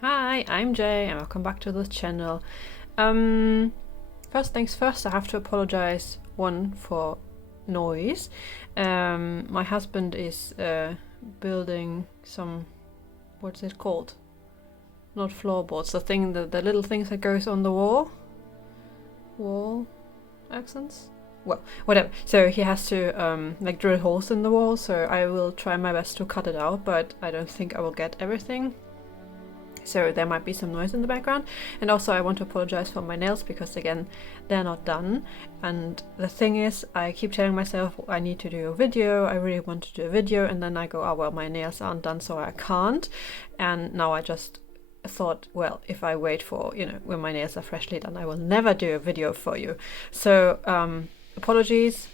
Hi, I'm Jay and welcome back to this channel. First things first, I have to apologize for noise. My husband is building some, what's it called? Not floorboards, the little things that goes on the wall accents? Well, whatever. So he has to like drill holes in the wall, so I will try my best to cut it out, but I don't think I will get everything. So there might be some noise in the background. And also I want to apologize for my nails because again, they're not done. And the thing is, I keep telling myself I need to do a video, I really want to do a video, and then I go, oh well, my nails aren't done so I can't. And now I just thought, well, if I wait for, when my nails are freshly done, I will never do a video for you. So apologies.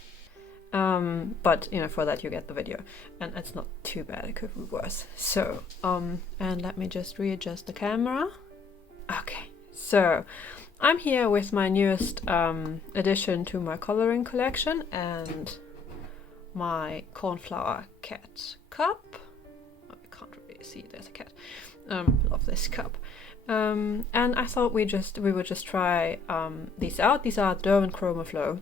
But for that you get the video, and it's not too bad, it could be worse. So and let me just readjust the camera. Okay, so I'm here with my newest addition to my coloring collection and my cornflower cat cup. Oh, I can't really see, there's a cat. Love this cup. And I thought we would just try these out. These are Derwent Chroma Flow.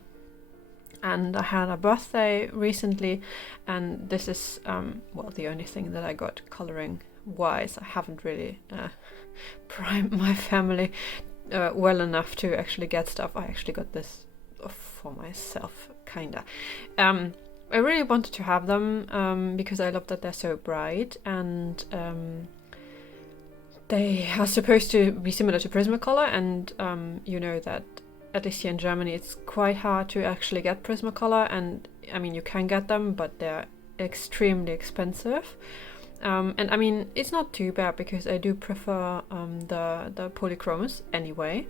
And I had a birthday recently, and this is well, the only thing that I got coloring wise. I haven't really primed my family well enough to actually get stuff. I actually got this for myself, kinda. I really wanted to have them because I love that they're so bright, and they are supposed to be similar to Prismacolor, and you know that at least here in Germany, it's quite hard to actually get Prismacolor, and I mean, you can get them, but they're extremely expensive. And I mean, it's not too bad because I do prefer the polychromos anyway.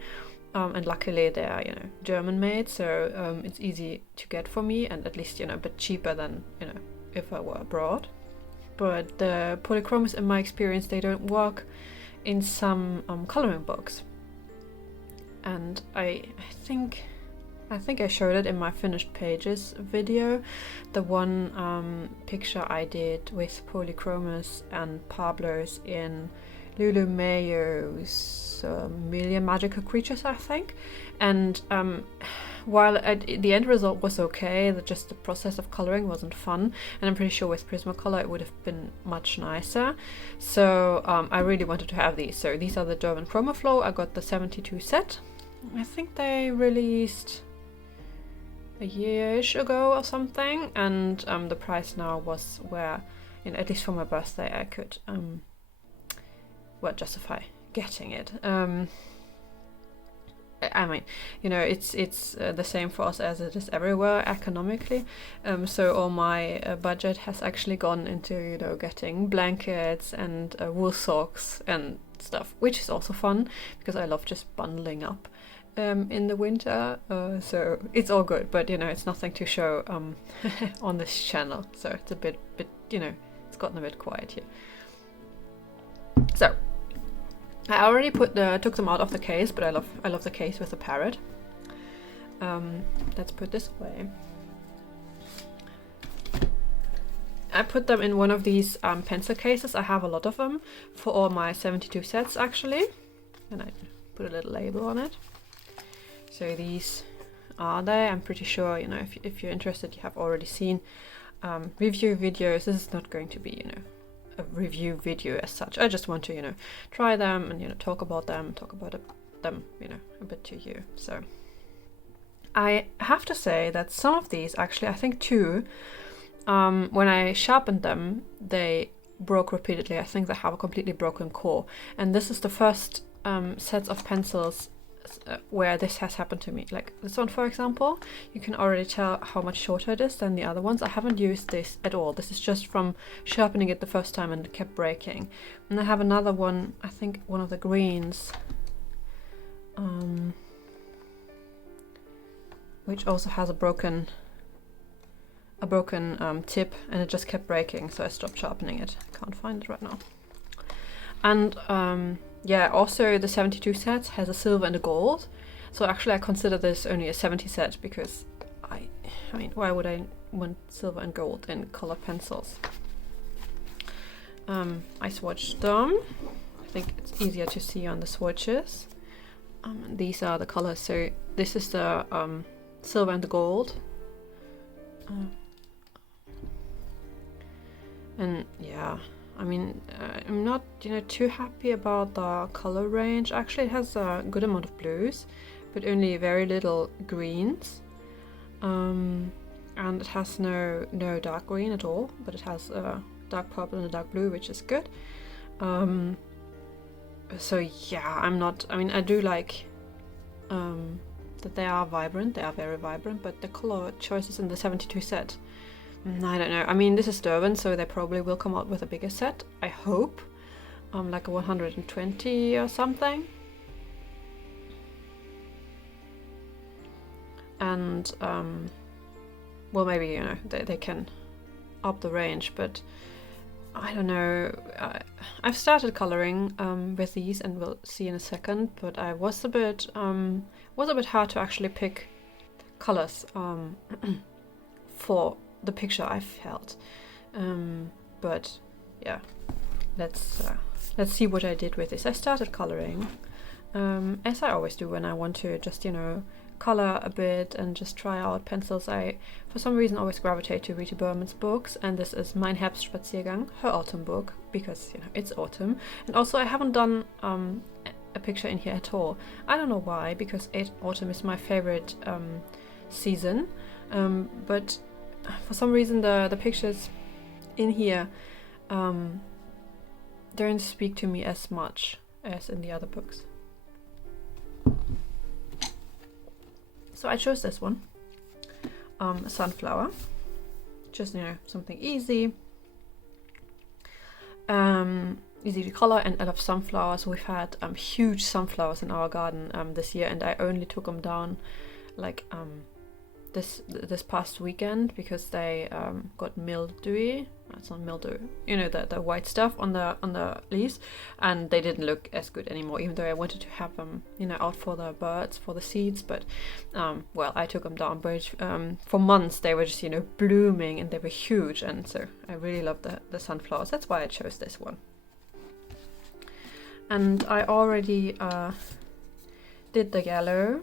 And luckily they are, German made, so it's easy to get for me, and at least, a bit cheaper than, if I were abroad. But the polychromos, in my experience, they don't work in some coloring books. And I think I showed it in my finished pages video, the one picture I did with polychromos and Pablo's in Lulu Mayo's Million Magical Creatures, I think. And while the end result was okay, just the process of coloring wasn't fun, and I'm pretty sure with Prismacolor it would have been much nicer. So I really wanted to have these. So these are the Derwent Chroma Flow. I got the 72 set. I think they released a year-ish ago or something, and the price now was where, at least for my birthday, I could well, justify getting it. I mean, it's the same for us as it is everywhere economically. So all my budget has actually gone into, getting blankets and wool socks and stuff, which is also fun because I love just bundling up in the winter. So it's all good, but it's nothing to show on this channel. So it's a bit it's gotten a bit quiet here. So I already took them out of the case, but I love the case with the parrot. Let's put this away. I put them in one of these pencil cases. I have a lot of them for all my 72 sets actually, and I put a little label on it. So these are there. I'm pretty sure, if you're interested, you have already seen review videos. This is not going to be, a review video as such. I just want to, try them and, talk about them, a bit to you. So I have to say that some of these, actually, I think two, when I sharpened them, they broke repeatedly. I think they have a completely broken core. And this is the first sets of pencils where this has happened to me. Like this one, for example, you can already tell how much shorter it is than the other ones. I haven't used this at all. This is just from sharpening it the first time and it kept breaking. And I have another one, I think one of the greens, which also has a broken tip, and it just kept breaking, so I stopped sharpening it. I can't find it right now. And yeah, also the 72 set has a silver and a gold. So actually I consider this only a 70 set because I mean, why would I want silver and gold in color pencils? I swatched them. I think it's easier to see on the swatches. These are the colors. So this is the silver and the gold. And yeah, I mean, I'm not, you know, too happy about the color range. Actually, it has a good amount of blues, but only very little greens. And it has no dark green at all, but it has a dark purple and a dark blue, which is good. So yeah, I mean, I do like that they are vibrant. They are very vibrant, but the color choices in the 72 set, I don't know. I mean, this is Derwent, so they probably will come out with a bigger set, I hope. Like a 120 or something. And well, maybe, you know, they can up the range, but I don't know. I've started coloring with these, and we'll see in a second, but I was a bit hard to actually pick colors for the picture I felt. But yeah, let's see what I did with this. I started coloring as I always do when I want to just, you know, color a bit and just try out pencils. I, for some reason, always gravitate to Rita Berman's books, and this is Mein Herbstspaziergang, her autumn book, because, you know, it's autumn. And also I haven't done a picture in here at all. I don't know why, because autumn is my favorite season, but for some reason the pictures in here don't speak to me as much as in the other books. So I chose this one, a sunflower, just, you know, something easy, easy to color, and I love sunflowers. We've had huge sunflowers in our garden this year, and I only took them down like this past weekend because they got mildewy. That's not mildew, you know, the white stuff on the leaves, and they didn't look as good anymore, even though I wanted to have them, you know, out for the birds, for the seeds. But well, I took them down, but for months they were just, you know, blooming, and they were huge, and so I really love the sunflowers. That's why I chose this one. And I already did the yellow,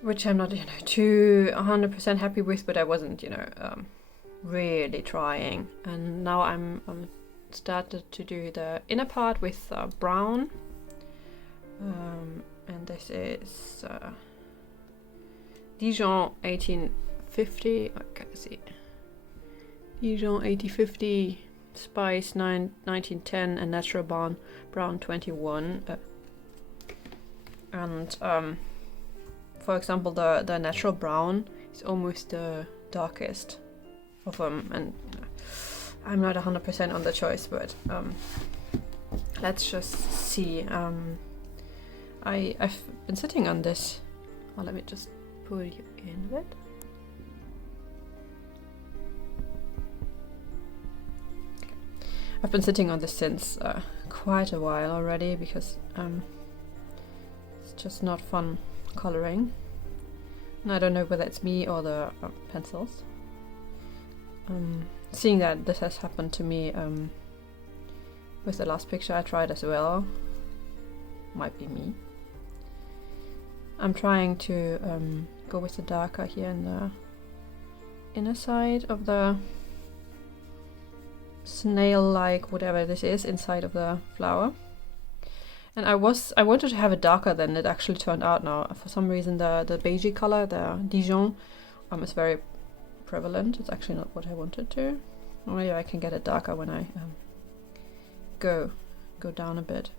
which I'm not, you know, too 100% happy with, but I wasn't, you know, really trying. And now I'm started to do the inner part with brown, and this is Dijon 1850. Okay, see, Dijon 1850, Spice 1910, and Natural Brown 21. And for example, the natural brown is almost the darkest of them, and I'm not 100% on the choice, but let's just see. I've been sitting on this. Oh, let me just pull you in a bit. I've been sitting on this since quite a while already, because it's just not fun coloring, and I don't know whether it's me or the pencils. Seeing that this has happened to me with the last picture I tried as well, might be me. I'm trying to go with the darker here in the inner side of the snail-like whatever this is inside of the flower. And I wanted to have it darker than it actually turned out now. For some reason the beigey color, the Dijon, is very prevalent. It's actually not what I wanted to. Or maybe I can get it darker when I go down a bit.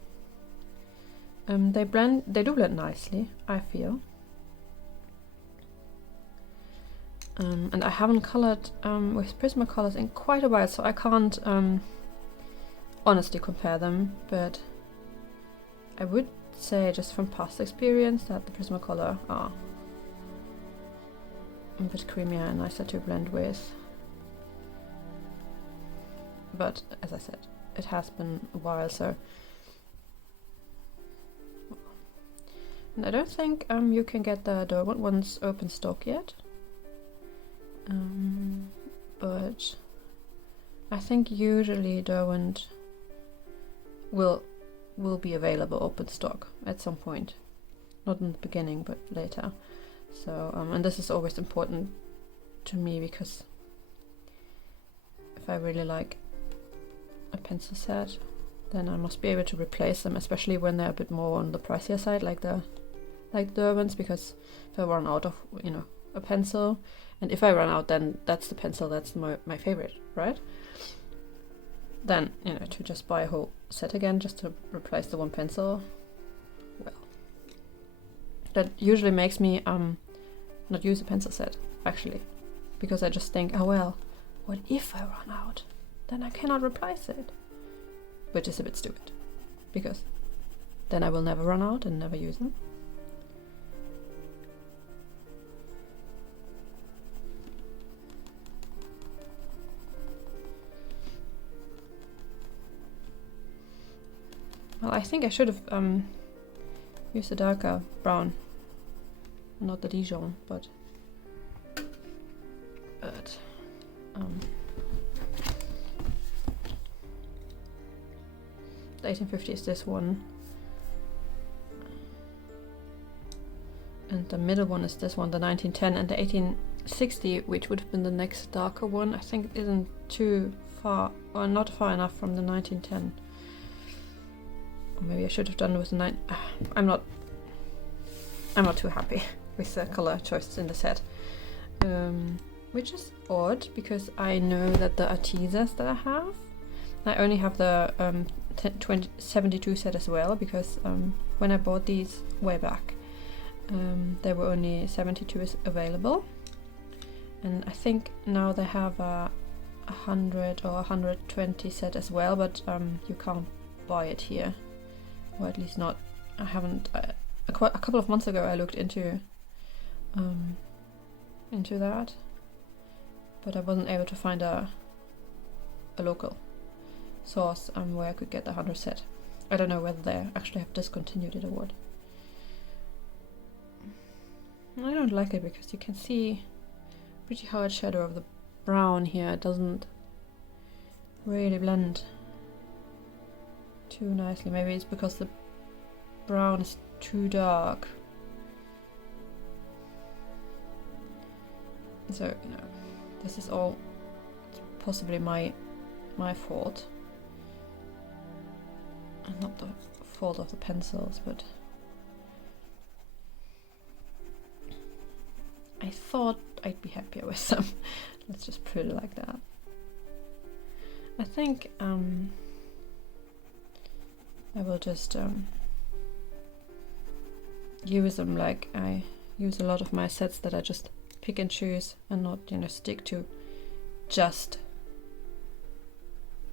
They do blend nicely, I feel. And I haven't colored with Prismacolors in quite a while, so I can't honestly compare them, but I would say, just from past experience, that the Prismacolor are a bit creamier and nicer to blend with. But as I said, it has been a while, so. And I don't think you can get the Derwent ones open stock yet. But I think usually Derwent will be available open stock at some point, not in the beginning but later. So and this is always important to me, because if I really like a pencil set, then I must be able to replace them, especially when they're a bit more on the pricier side, like the Derwents, because if I run out of, you know, a pencil, and if I run out, then that's the pencil that's my favorite, right? Then, you know, to just buy a whole set again just to replace the one pencil, well, that usually makes me not use a pencil set, actually, because I just think, oh well, what if I run out? Then I cannot replace it, which is a bit stupid, because then I will never run out and never use them. Well, I think I should have used a darker brown, not the Dijon, but the 1850 is this one, and the middle one is this one, the 1910, and the 1860, which would have been the next darker one, I think isn't too far, or not far enough from the 1910. Or maybe I should have done it with the I'm not too happy with the color choices in the set, which is odd, because I know that the Artisas that I only have the 72 set as well, because when I bought these way back, there were only 72 available, and I think now they have a 100 or 120 set as well, but you can't buy it here, or at least not. I haven't. A couple of months ago I looked into that, but I wasn't able to find a local source where I could get the 100 set. I don't know whether they actually have discontinued it or what. I don't like it because you can see pretty hard shadow of the brown here. It doesn't really blend too nicely. Maybe it's because the brown is too dark. So, you know, this is all possibly my fault, and not the fault of the pencils, but I thought I'd be happier with them. Let's just put it like that. I think I will just use them like I use a lot of my sets, that I just pick and choose and not, you know, stick to just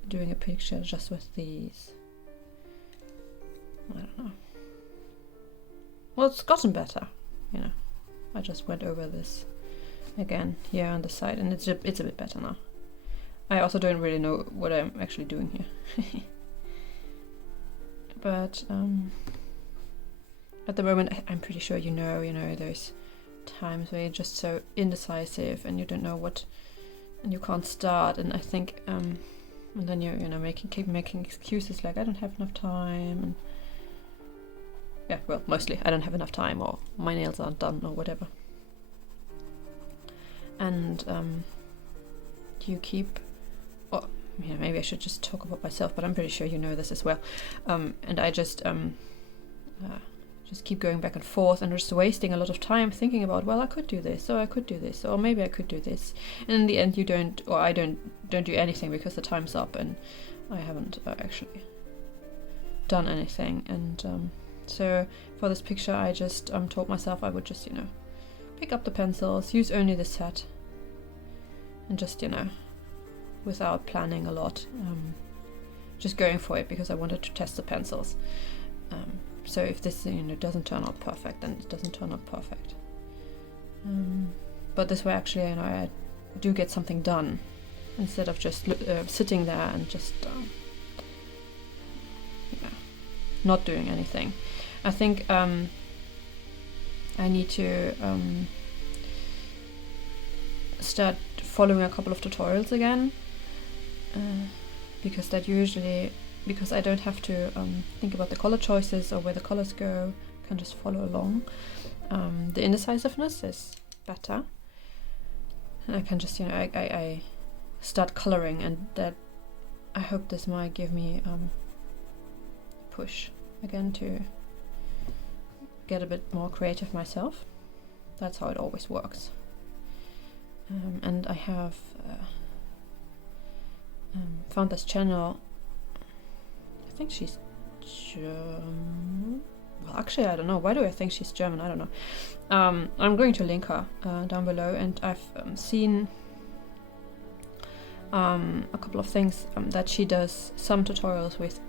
doing a picture just with these. I don't know. Well, it's gotten better, you know. I just went over this again here on the side, and it's a bit better now. I also don't really know what I'm actually doing here. But at the moment, I'm pretty sure you know, those times where you're just so indecisive and you don't know what, and you can't start, and I think and then you keep making excuses like I don't have enough time, and yeah, well, mostly I don't have enough time, or my nails aren't done, or whatever. And you keep, oh, yeah, maybe I should just talk about myself, but I'm pretty sure you know this as well. And I just keep going back and forth, and just wasting a lot of time thinking about, well, I could do this, or I could do this, or maybe I could do this. And in the end, you don't, or I don't do anything, because the time's up and I haven't actually done anything. And so for this picture, I just told myself I would just, pick up the pencils, use only the set, and just, without planning a lot, just going for it, because I wanted to test the pencils. So if this doesn't turn out perfect, then it doesn't turn out perfect. But this way, actually, I do get something done, instead of just sitting there and just not doing anything. I think I need to start following a couple of tutorials again, because that usually because I don't have to think about the color choices or where the colors go. I can just follow along. The indecisiveness is better. And I can just, you know, I start coloring, and that I hope this might give me push again to get a bit more creative myself. That's how it always works. And I have found this channel. I think she's German. Well, actually, I don't know. Why do I think she's German? I don't know. I'm going to link her down below, and I've seen a couple of things that she does some tutorials with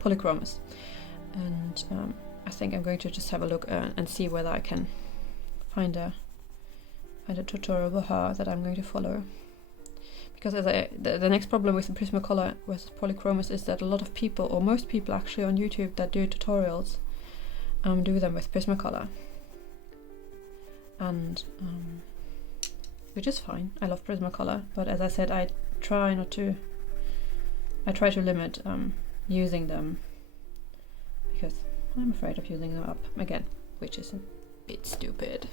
polychromas, and I think I'm going to just have a look and see whether I can find a tutorial with her that I'm going to follow. Because the next problem with the Prismacolor with polychromas is that a lot of people, or most people actually on YouTube that do tutorials, do them with Prismacolor, and which is fine. I love Prismacolor, but as I said, I try to limit using them, because I'm afraid of using them up again, which is a bit stupid.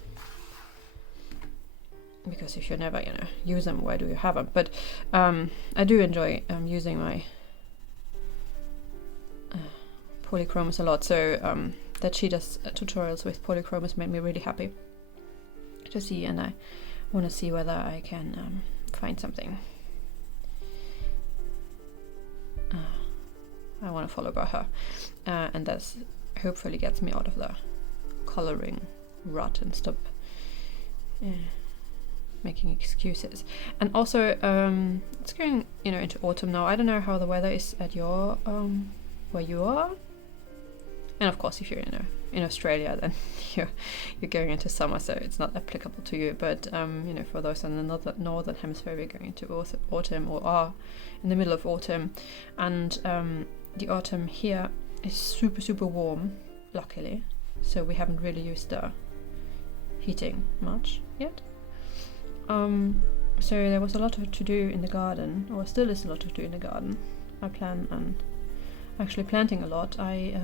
Because if you never, you know, use them, why do you have them? But I do enjoy using my polychromas a lot. So that she does tutorials with polychromas made me really happy to see, and I want to see whether I can find something. I want to follow by her, and that hopefully gets me out of the coloring rut and stop making excuses. And also it's going, you know, into autumn now. I don't know how the weather is at your where you are, and of course if you're, you know, in Australia, then you're going into summer, so it's not applicable to you. But you know, for those in the northern hemisphere, we're going into autumn, or are in the middle of autumn, and the autumn here is super warm, luckily, so we haven't really used the heating much yet. So there was a lot to do in the garden, or still is a lot to do in the garden. I plan on actually planting a lot. I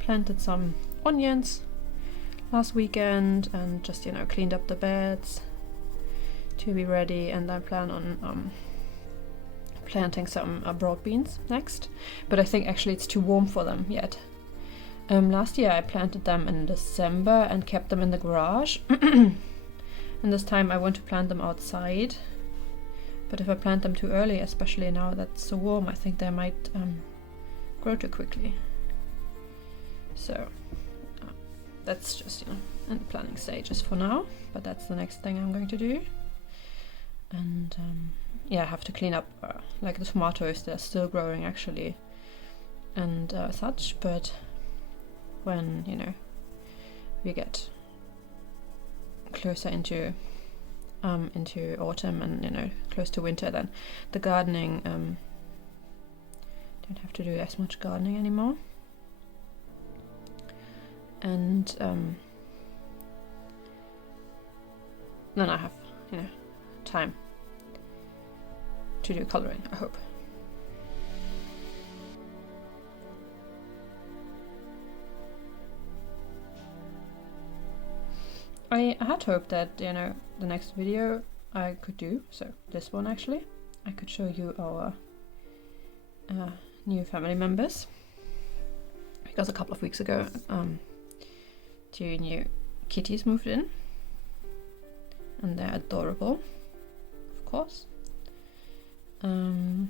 planted some onions last weekend and just, you know, cleaned up the beds to be ready, and I plan on planting some broad beans next, but I think actually it's too warm for them yet. Last year I planted them in December and kept them in the garage. And this time I want to plant them outside, but if I plant them too early, especially now that's so warm, I think they might grow too quickly. So that's just, you know, in the planning stages for now, but that's the next thing I'm going to do. And yeah, I have to clean up like the tomatoes. They're still growing actually, and such, but when, you know, we get closer into autumn and, you know, close to winter, then the gardening don't have to do as much gardening anymore, and then I have, you know, time to do coloring, I hope. I had hoped that, you know, the next video I could do, so this one actually, I could show you our new family because a couple of weeks ago 2 new kitties moved in, and they're adorable, of course. And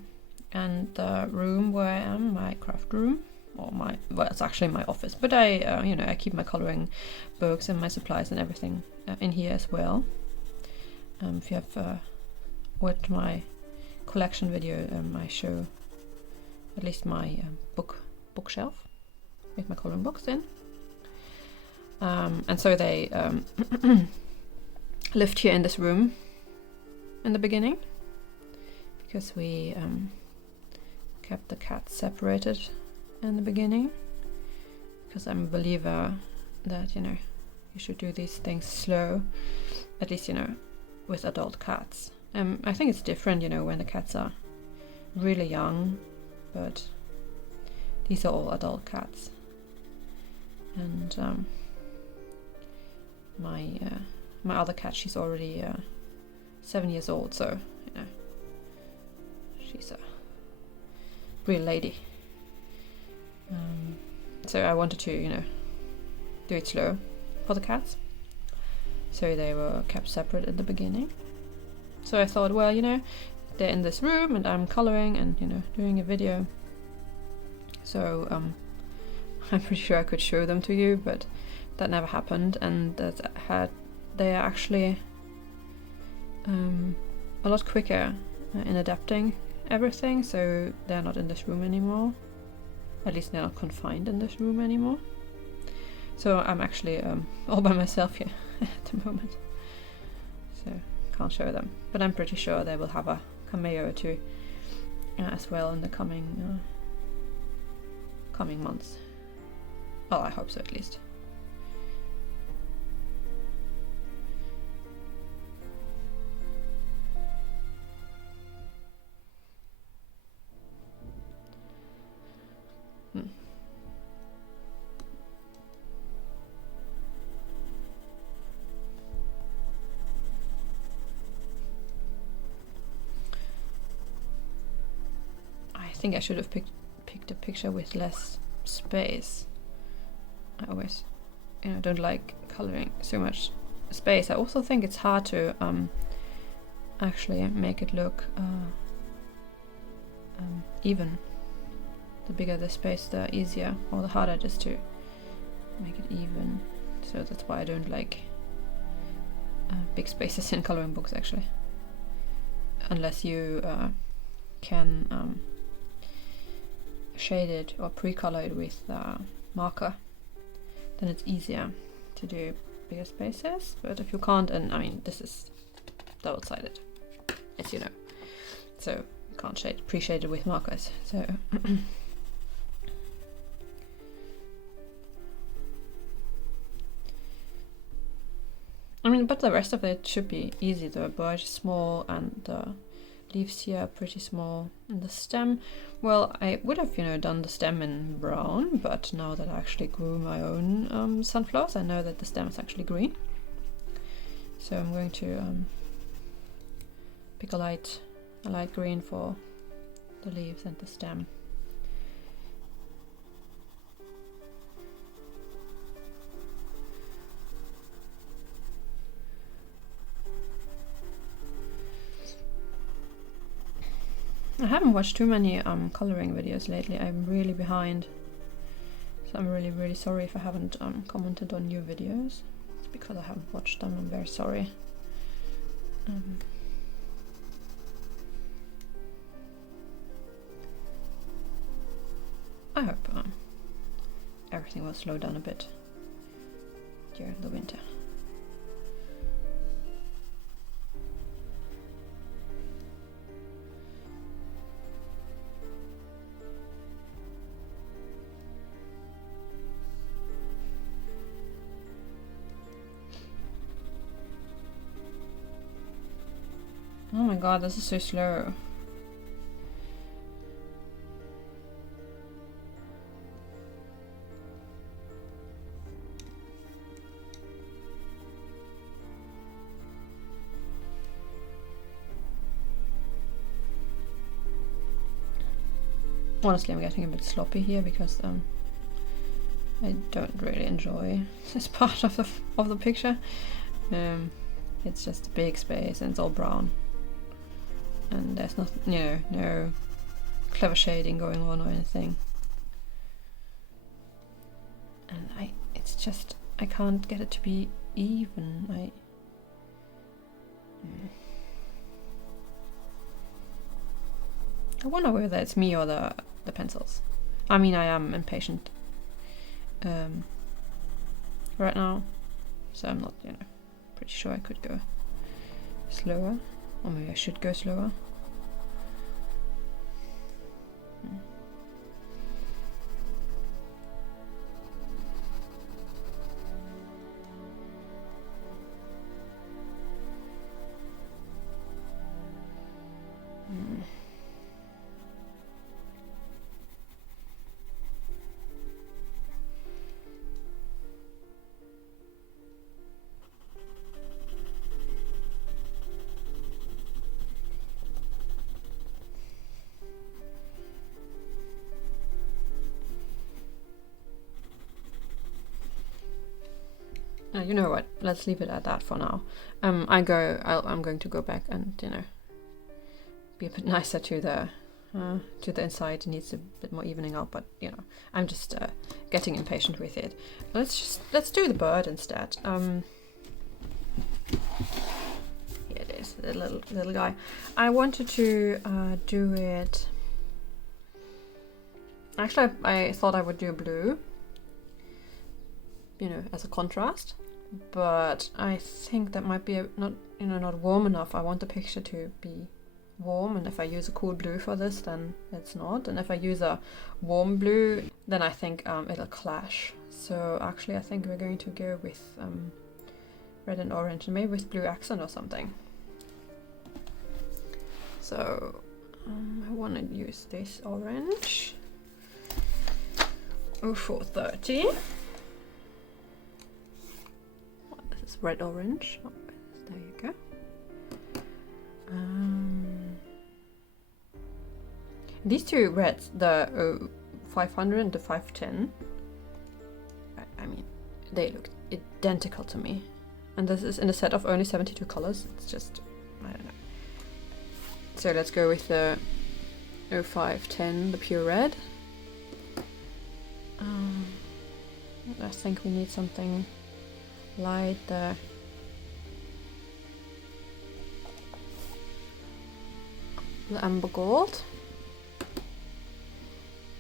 the room where I am, my craft room, or well, it's actually my office, but I you know, I keep my coloring books and my supplies and everything in here as well. If you have watched my collection video, I show at least my bookshelf with my coloring books in. And so they lived here in this room in the beginning, because we kept the cats separated in the beginning, because I'm a believer that, you know, you should do these things slow, at least, you know, with adult cats. I think it's different, you know, when the cats are really young, but these are all adult cats. And my other cat, she's already 7 years old, so you know, she's a real lady. So I wanted to, you know, do it slow for the cats. So they were kept separate at the beginning. So I thought, well, you know, they're in this room and I'm coloring and, you know, doing a video. So I'm pretty sure I could show them to you, but that never happened. And they are actually a lot quicker in adapting everything. So they're not in this room anymore. At least they're not confined in this room anymore. So I'm actually all by myself here at the moment. So can't show them, but I'm pretty sure they will have a cameo or two as well in the coming months. Well, I hope so at least. I think I should have picked a picture with less space. I always, you know, don't like coloring so much space. I also think it's hard to actually make it look even. The bigger the space, the easier, or the harder it is to make it even. So that's why I don't like big spaces in coloring books, actually. Unless you can shade it or pre-color it with marker, then it's easier to do bigger spaces. But if you can't, and I mean, this is double-sided, as you know, so you can't pre-shade it with markers. So I mean, but the rest of it should be easy. The birch is small and the leaves here are pretty small. And the stem, well, I would have, you know, done the stem in brown, but now that I actually grew my own sunflowers, I know that the stem is actually green. So I'm going to pick a light green for the leaves and the stem. I haven't watched too many coloring videos lately. I'm really behind, so I'm really sorry if I haven't commented on new videos. It's because I haven't watched them. I'm very sorry. I hope everything will slow down a bit during the winter. Oh my god, this is so slow. Honestly, I'm getting a bit sloppy here because I don't really enjoy this part of the picture. It's just a big space and it's all brown. And there's not, you know, no clever shading going on or anything. And it's just, I can't get it to be even. I wonder whether it's me or the pencils. I mean, I am impatient right now, so I'm not, you know, pretty sure I could go slower. Or maybe I should go slower. You know what? Let's leave it at that for now. I'm going to go back and be a bit nicer to the inside. It needs a bit more evening out, but I'm just getting impatient with it. Let's do the bird instead. Here it is, the little guy. I wanted to do it. Actually, I thought I would do blue, as a contrast, but I think that might be not warm enough. I want the picture to be warm, and if I use a cool blue for this, then it's not, and if I use a warm blue, then I think it'll clash. So actually I think we're going to go with red and orange, and maybe with blue accent or something. So I want to use this orange. 0430. Well, this is red orange. Oh, there you go. These two reds, the 500 and the 510, I mean, they look identical to me. And this is in a set of only 72 colors. It's just, I don't know. So let's go with the 0510, the pure red. I think we need something light there. The amber gold.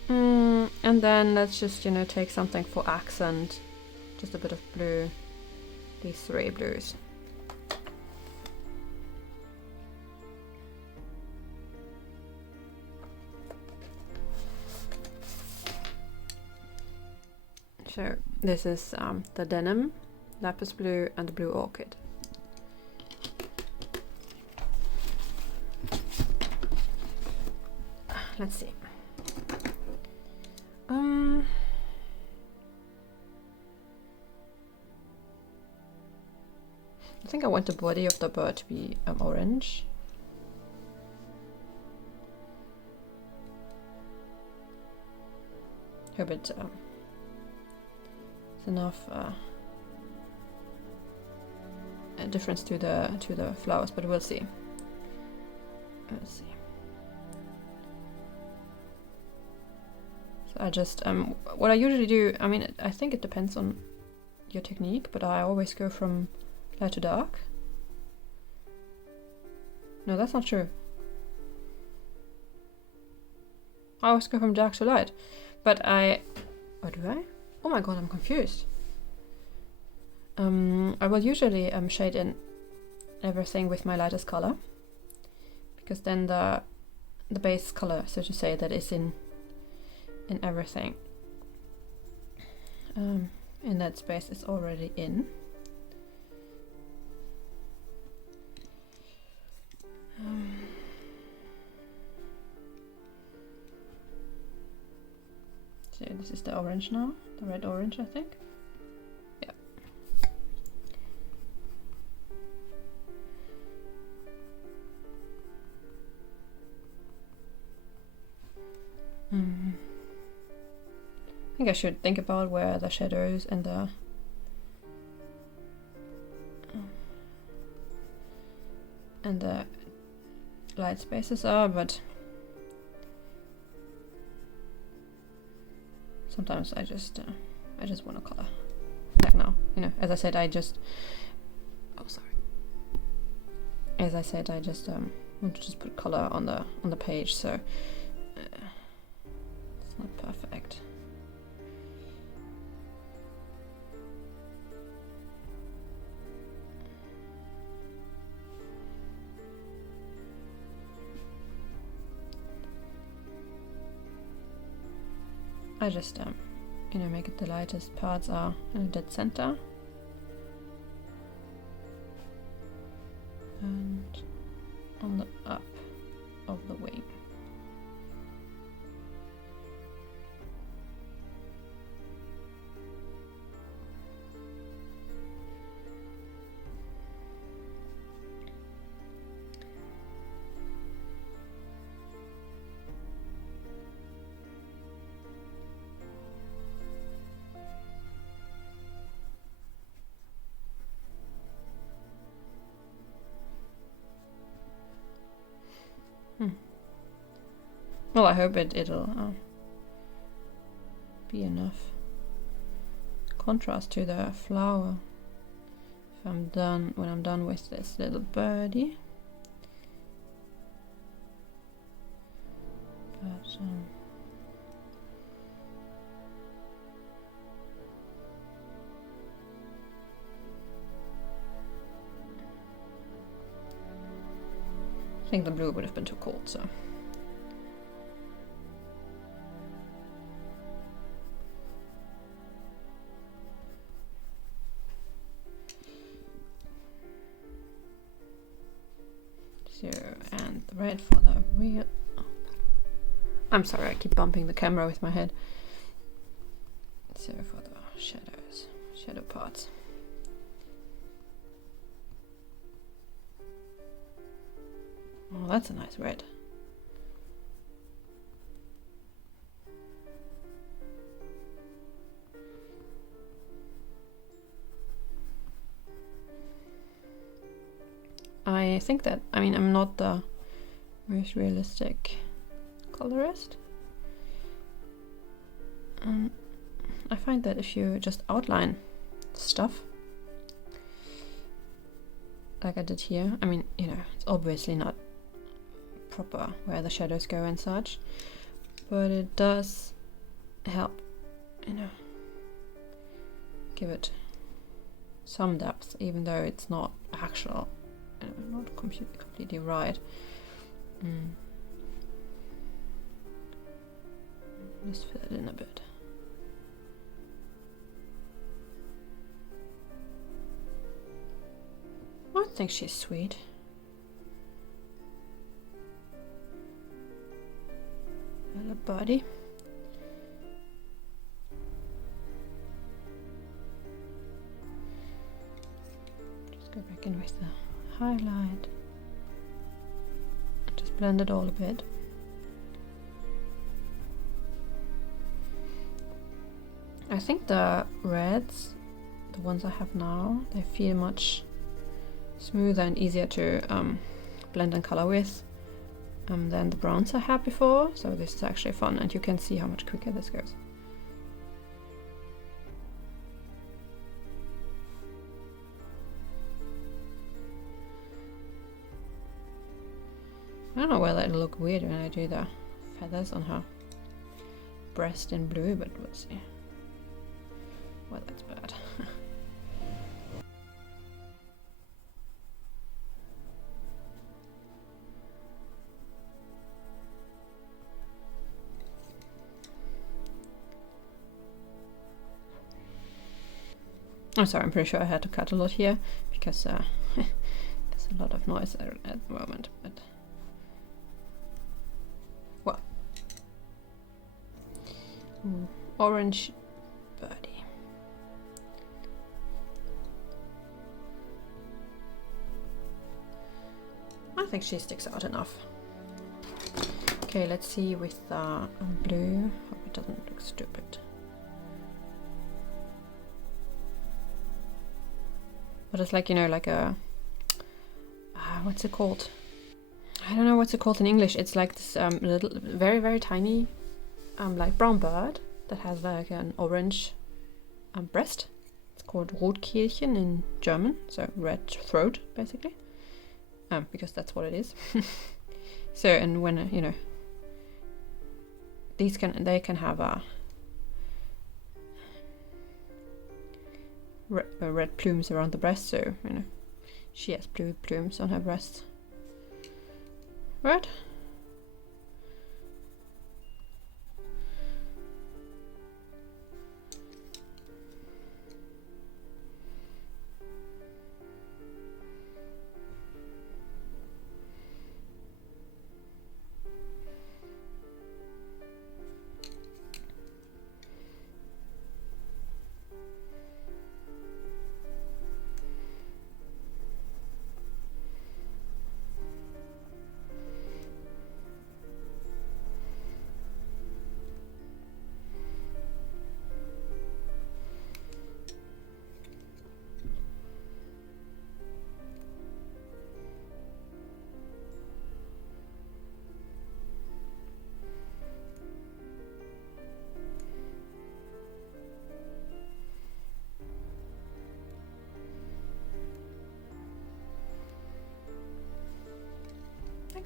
And then let's just, take something for accent. Just a bit of blue. These three blues. So this is the denim, lapis blue, and the blue orchid. Let's see. I think I want the body of the bird to be orange. Hope it's enough a difference to the flowers, but we'll see. Let's see. So I just what I usually do. I mean, I think it depends on your technique, but I always go from light to dark. No, that's not true. I always go from dark to light, but or do I? Oh my god, I'm confused. I will usually shade in everything with my lightest color, because then the base color, so to say, that is in everything in that space is already in. So this is the orange now, the red orange, I think. Yeah. I think I should think about where the shadows and the light spaces are, but sometimes I just want to color. Like now, as I said, I just want to just put color on the page, so it's not perfect. I just make it the lightest parts are in a dead center, and on the up of the wing. Well, I hope it'll be enough contrast to the flower. If I'm done, when I'm done with this little birdie. But I think the blue would have been too cold, so. So, and the red for the real. Oh. I'm sorry, I keep bumping the camera with my head. So for the shadows, shadow parts. Oh, that's a nice red. I think that, I mean, I'm not the most realistic colorist. I find that if you just outline stuff, like I did here, I mean, you know, it's obviously not proper where the shadows go and such, but it does help, you know, give it some depth, even though it's not actual, you know, not completely right. Just fill it in a bit. I think she's sweet. Little body. Just go back in with the highlight. Just blend it all a bit. I think the reds, the ones I have now, they feel much smoother and easier to blend and color with than the browns I had before, so this is actually fun, and you can see how much quicker this goes. I don't know whether it'll look weird when I do the feathers on her breast in blue, but we'll see. Well, that's bad. I'm sorry, I'm pretty sure I had to cut a lot here because there's a lot of noise at the moment, but well. Orange birdie. I think she sticks out enough. Okay, let's see with blue. Hope it doesn't look stupid. But it's like, you know, like a what's it called? I don't know what's it called in English. It's like this little, very, very tiny light brown bird that has like an orange breast. It's called Rotkehlchen in German, so red throat basically, because that's what it is. So, and when you know, they can have a red plumes around the breast, so you know she has blue plumes on her breast. Right?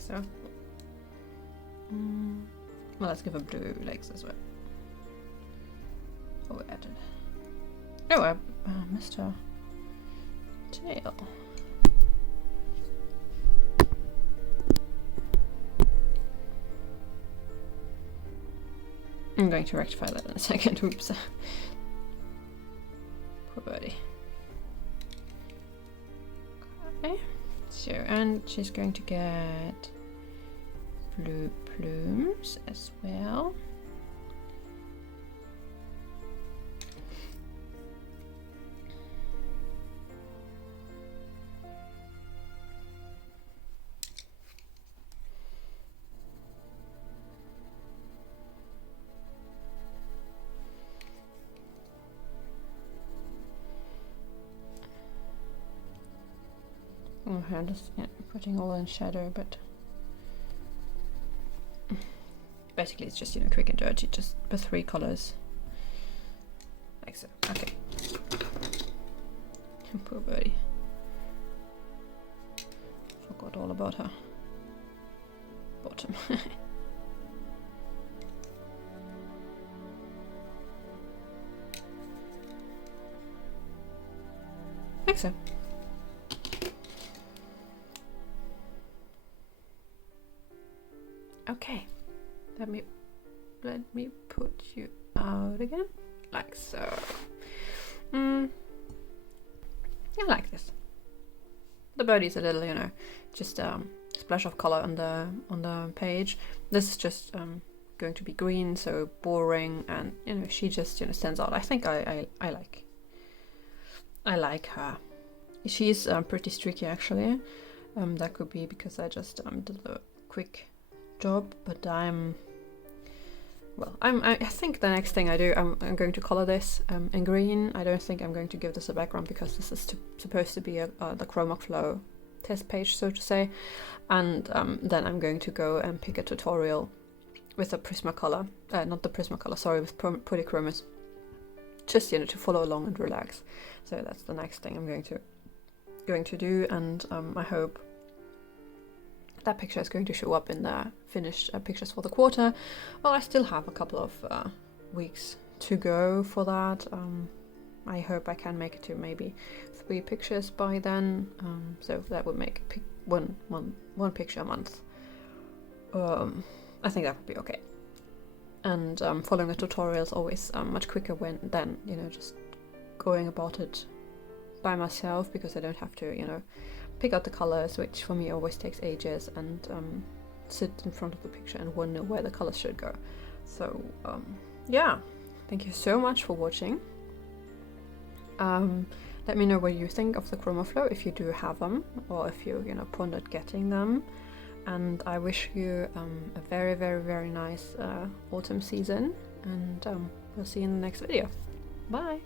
so. Well, let's give her blue legs as well. Oh, we added. Oh, I missed her tail. I'm going to rectify that in a second. Oops. Poor birdie. Okay. So, and she's going to get blue plumes as well. I'm just putting all in shadow, but basically it's just, quick and dirty, just the 3 colors. Like so. Okay. Poor birdie. Forgot all about her bottom. Like so. Okay, let me put you out again, like so. I like this. The birdie's a little, just splash of color on the page. This is just going to be green, so boring, and she just stands out. I think I like her. She's pretty streaky actually. That could be because I just did a quick job, but I think the next thing I do, I'm going to color this in green. I don't think I'm going to give this a background because this is supposed to be the Chroma Flow test page, so to say, and then I'm going to go and pick a tutorial with a Prismacolor, not the Prismacolor, sorry, with Polychromos, just to follow along and relax. So that's the next thing I'm going to do, and I hope that picture is going to show up in the finished pictures for the quarter. Well, I still have a couple of weeks to go for that. I hope I can make it to maybe 3 pictures by then. So that would make one picture a month. I think that would be okay. And following a tutorial is always much quicker than just going about it by myself, because I don't have to pick out the colors, which for me always takes ages, and sit in front of the picture and wonder where the colors should go. So yeah, thank you so much for watching. Let me know what you think of the Chroma Flow, if you do have them, or if you pondered getting them. And I wish you a very, very, very nice autumn season, and we'll see you in the next video. Bye!